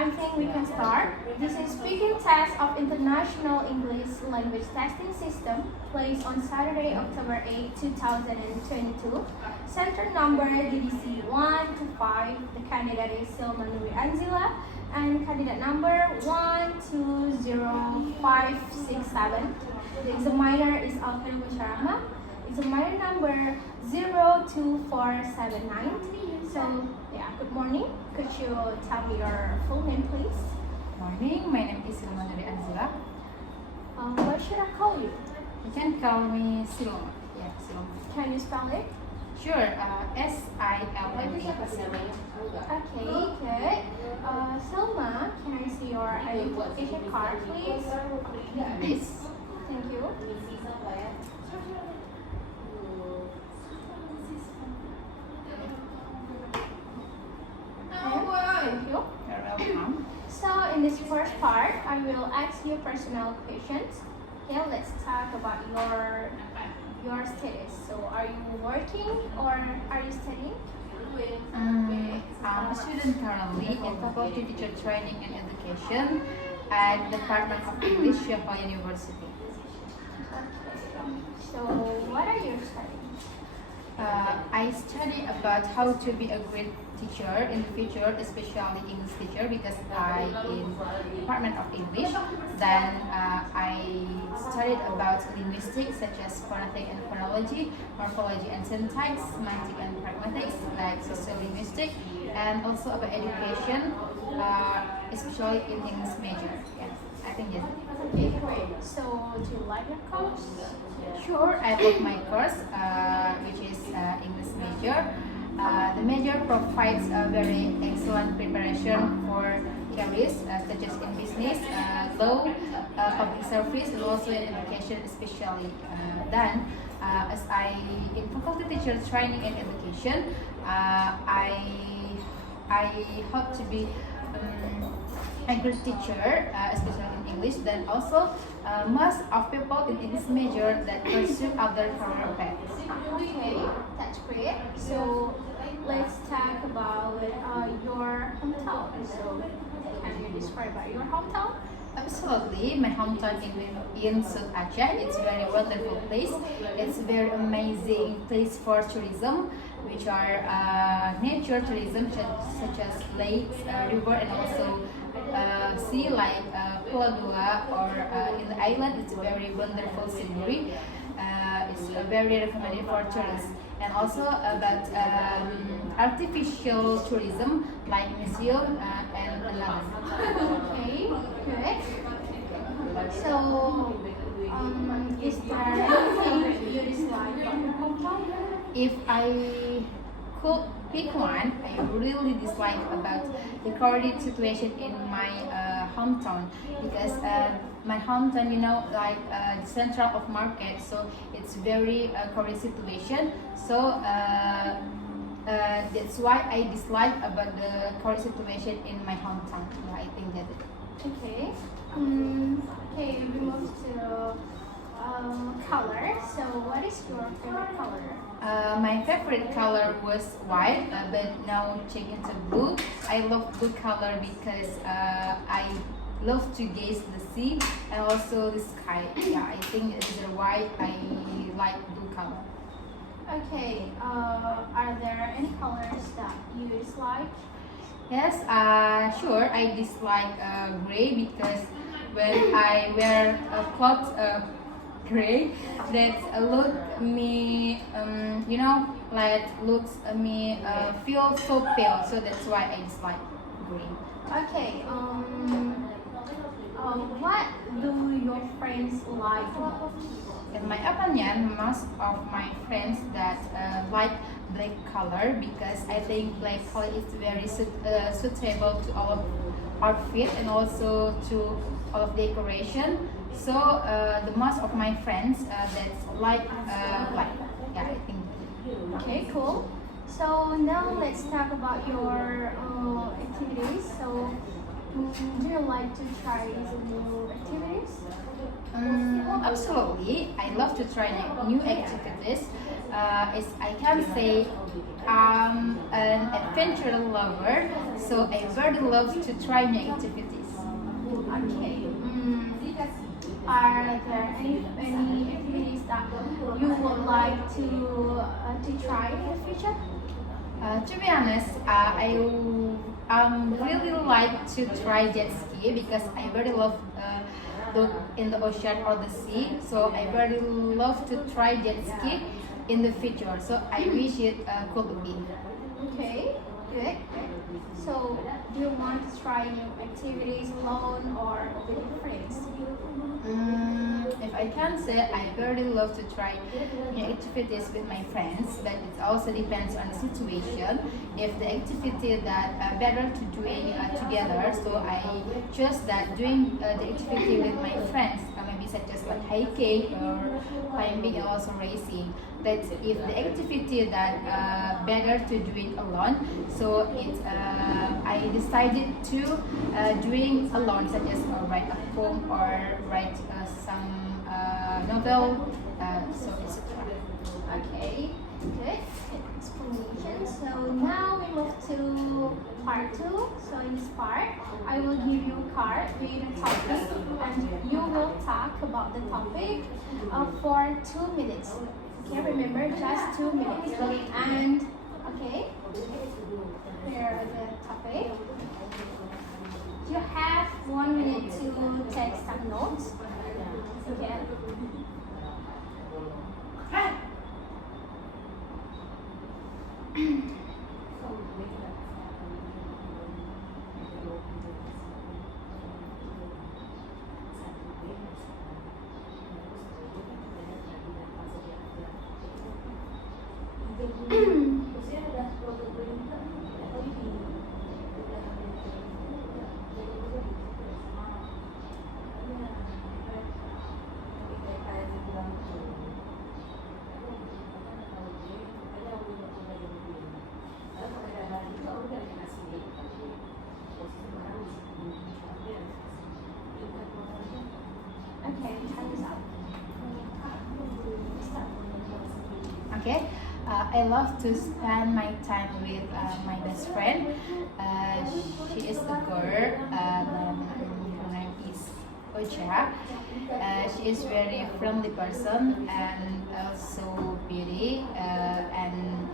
I think we can start. This is speaking test of International English Language Testing System placed on Saturday, October 8, 2022. Center number DDC 1 to 5. The candidate is Silma Nury Anzila and candidate number 120567. The examiner is Alkhainul Rahma. Examiner number 02479. So, good morning. Could you tell me your full name, please? Morning, my name is Silma Nury Anzila. What should I call you? You can call me Silma. Yeah, Silma. Can you spell it? Sure, S-I-L-M-A. Okay, good. Silma, can I see your identification card, please? This. Thank you. Thank you. You're welcome. So in this first part, I will ask you personal questions. Okay, let's talk about your status. So are you working or are you studying? I'm a student currently in Faculty Teacher Training and Education at Department of English, Sheffield University. Okay. So what are you studying? I study about how to be a great teacher in the future, especially English teacher, because I in Department of English. Then I studied about linguistics such as phonetic and phonology, morphology and syntax, semantic and pragmatics like sociolinguistics, and also about education, especially in English major. Yeah, I think that's it. Okay, great. So do you like your course? Sure, I took my course, which is English major. The major provides a very excellent preparation for careers such as in business, law, public service, and also in education, especially. Then, as I in faculty teacher training and education, I hope to be a good teacher, especially in English. Then also, most of people in English major that pursue other career paths. Okay, that's great. So let's talk about your hometown. So can you describe about your hometown? Absolutely, my hometown in South Aceh. It's a very wonderful place. It's a very amazing place for tourism, which are nature tourism such as lakes, river, and also sea like Pulau Dua or in the island. It's a very wonderful scenery. It's very recommended for tourists. And also about artificial tourism like museum and another. Okay, good. So, is there anything you dislike about your hometown? If I could pick one, I really dislike about the crowded situation in my hometown, because my hometown, like the central of market, so it's very crowded situation. So that's why I dislike about the crowded situation in my hometown. Yeah, I think that's it. Okay. Okay, we move to color. So, what is your favorite color? My favorite color was white, but now changing to blue. I love blue color because I love to gaze the sea and also the sky. Yeah, I think it's why I like blue color. Okay. Are there any colors that you dislike? Yes, sure. I dislike gray because when I wear a cloth gray, that look me, like looks me feel so pale. So that's why I dislike gray. Okay. What do your friends like most? In my opinion, most of my friends that like black color, because I think black color is very suitable to all of outfit and also to all of decoration. So the most of my friends that like black. Yeah, I think. Okay, cool. So now let's talk about your activities. So do you like to try some new activities? Absolutely, I love to try new activities, is I can say I'm an adventure lover, so I very love to try new activities. Okay. Are there any activities that you would like to try in the future? To be honest, I really like to try jet ski because I very love in the ocean or the sea. So I very love to try jet ski in the future. So I wish it could be. Okay, good. So, do you want to try new activities alone or with friends? If I can say, I very love to try new activities with my friends, but it also depends on the situation. If the activity that better to doing together, so I choose that doing the activity with my friends, maybe such as like hiking or climbing and also racing. But if the activity that better to doing alone, so I decided to doing alone, such as write a poem or write some novel, so etc. Okay, good explanation. So now we move to part 2. So in this part, I will give you a card with a topic and you will talk about the topic for 2 minutes. Okay, remember just 2 minutes. And okay, here are the topic. You have 1 minute to take some notes. Okay. Okay, time is up. Start. Okay, I love to spend my time with my best friend. She is a girl. Her name is Ocha. She is very friendly person and also beauty, and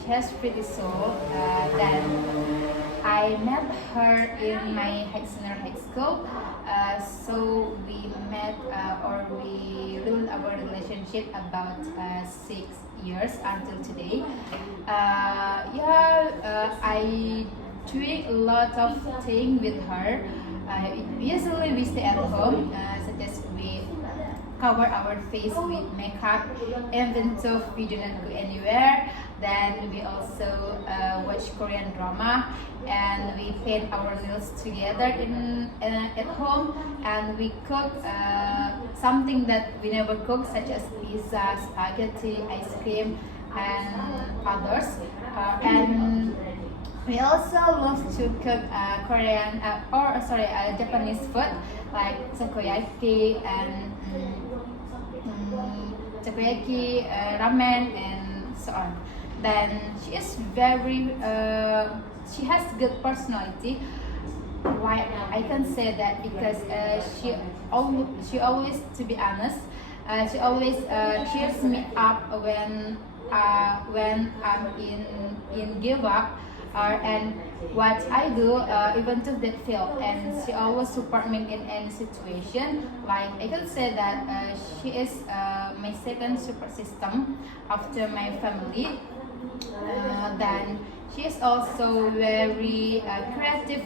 she has pretty soul. Then I met her in my senior high school. So we met or we built our relationship about 6 years until today. I doing a lot of things with her. Usually we stay at home, such as we cover our face with makeup, even though we do not go anywhere. Then we also watch Korean drama, and we paint our nails together at home, and we cook something that we never cook, such as pizza, spaghetti, ice cream, and others. And we also love to cook Korean Japanese food like takoyaki and ramen and so on. Then she is very she has good personality. Why I can say that because she always, to be honest, she always cheers me up when I'm in give up. And what I do, even to that field, and she always support me in any situation. Like I can say that she is my second support system after my family. Then she is also very creative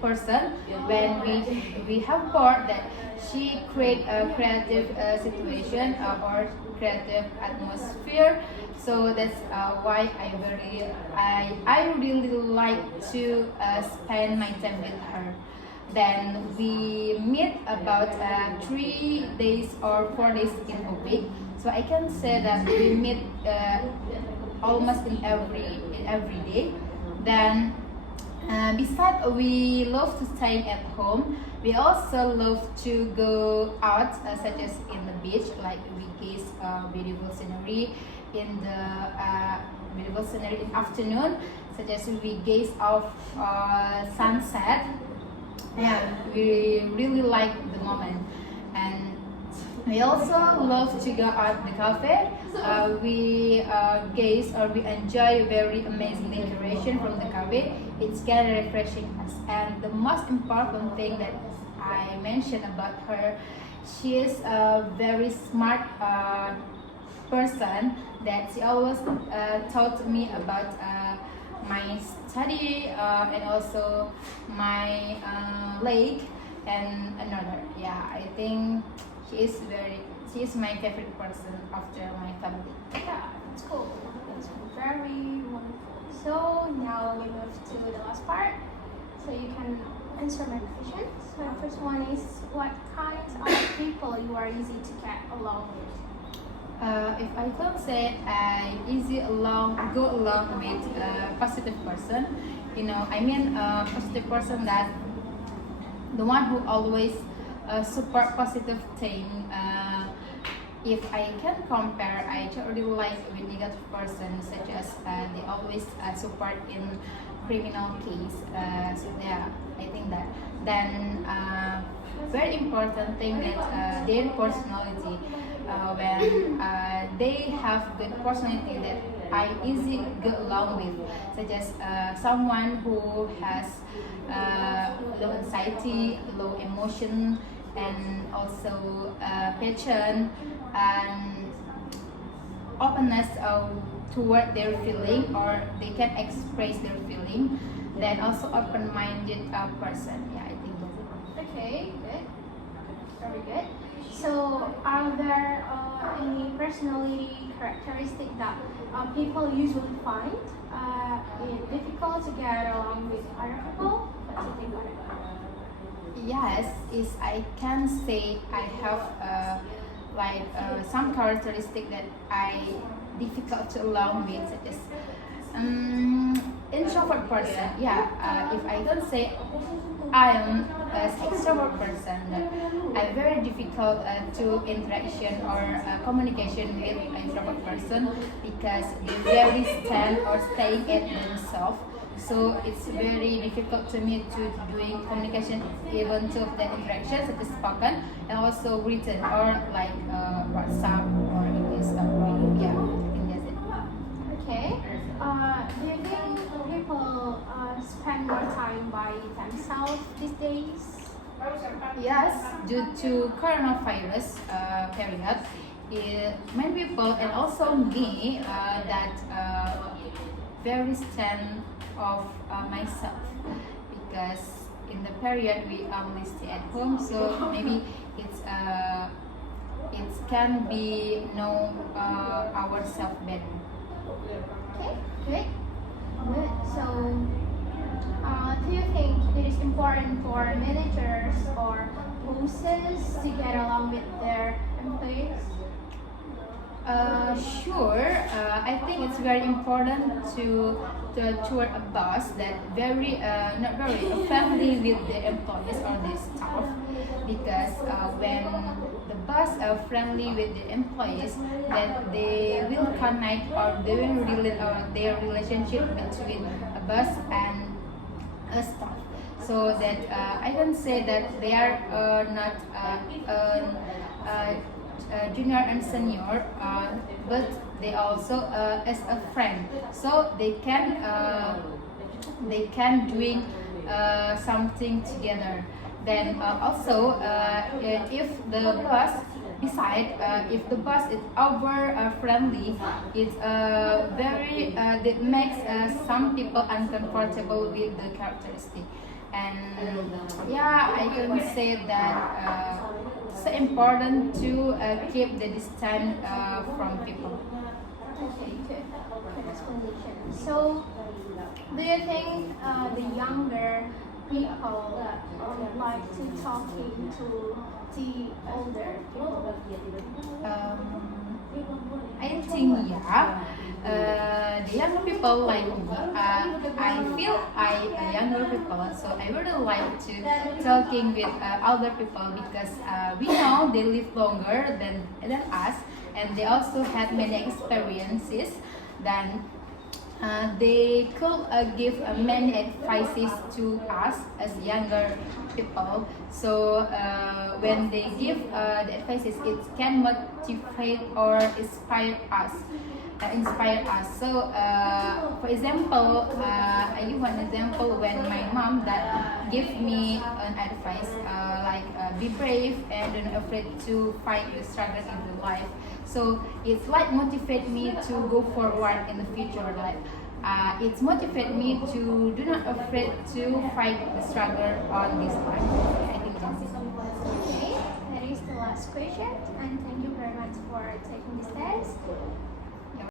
person. When we have bored, that she create a creative situation or creative atmosphere. So that's why I really like to spend my time with her. Then we meet about 3 days or 4 days in a week. So I can say that we meet almost in every day. Then Besides, we love to stay at home. We also love to go out, such as in the beach, like we gaze beautiful scenery in the beautiful scenery in afternoon, such as we gaze off sunset. Yeah, we really like the moment, and we also love to go out the cafe. We gaze or we enjoy very amazing decoration from the cafe. It's kind of refreshing us. And the most important thing that I mentioned about her, she is a very smart person that she always taught me about my study and also my lake and another. Yeah, I think she is my favorite person after my family. Yeah, that's cool. That's very wonderful. So now we move to the last part. So you can answer my question. So the first one is, what kinds of people you are easy to get along with? If I don't say I go along with a positive person, I mean a positive person that the one who always support positive thing. If I can compare, I really like with negative person, such as they always support in criminal case. So yeah, I think that. Then very important thing that their personality. When they have good personality that I easily go along with, such as someone who has low anxiety, low emotion, and also patient and openness toward their feeling, or they can express their feeling. Then also open-minded person. Yeah, I think that's it. Okay, good. Very good. So, are there any personality characteristic that people usually find it difficult to get along with other people? What do you think about it? Yes, is I can say I have some characteristic that I difficult to along with, such as introvert person. Yeah, if I don't say I am an extrovert person, I'm very difficult to interaction or communication with an introvert person because they very stand or staying at themselves. So it's very difficult to me to doing communication, even to the interaction such as spoken and also written or like WhatsApp or English stuff. Yeah, I think that's it. Okay. Do you think people spend more time by themselves these days? Yes, due to coronavirus period, many people and also me that very stand of myself because in the period we only stay at home, so maybe it can be know ourselves better. Okay, great. Good. So, do you think it is important for managers or bosses to get along with their employees? Sure. I think it's very important toward a boss that very not very friendly with the employees or the staff, because when the boss are friendly with the employees, that they will connect or they will relate their relationship between a boss and a staff. So that I can say that they are not junior and senior, but they also as a friend, so they can doing something together. Then also if the boss beside if the boss is over friendly, it's very that makes some people uncomfortable with the characteristic. And yeah, I can say that it's important to keep the distance from people. Okay, good. Good explanation. So, do you think the younger people like to talking to the older people? I think yeah, the younger people like me. I feel I a younger people, so I really like to talking with older people because we know they live longer than us, and they also had many experiences than they could give many advices to us as younger people. So when they give the advices, it can motivate or inspire us. So for example, I give one example when my mom that give me an advice like be brave and don't afraid to fight the struggles in the life. So it's like motivate me to go forward in the future. Like it's motivate me to do not afraid to fight the struggle on this life. I think that's it. Okay, that is the last question, and thank you very much for taking this test.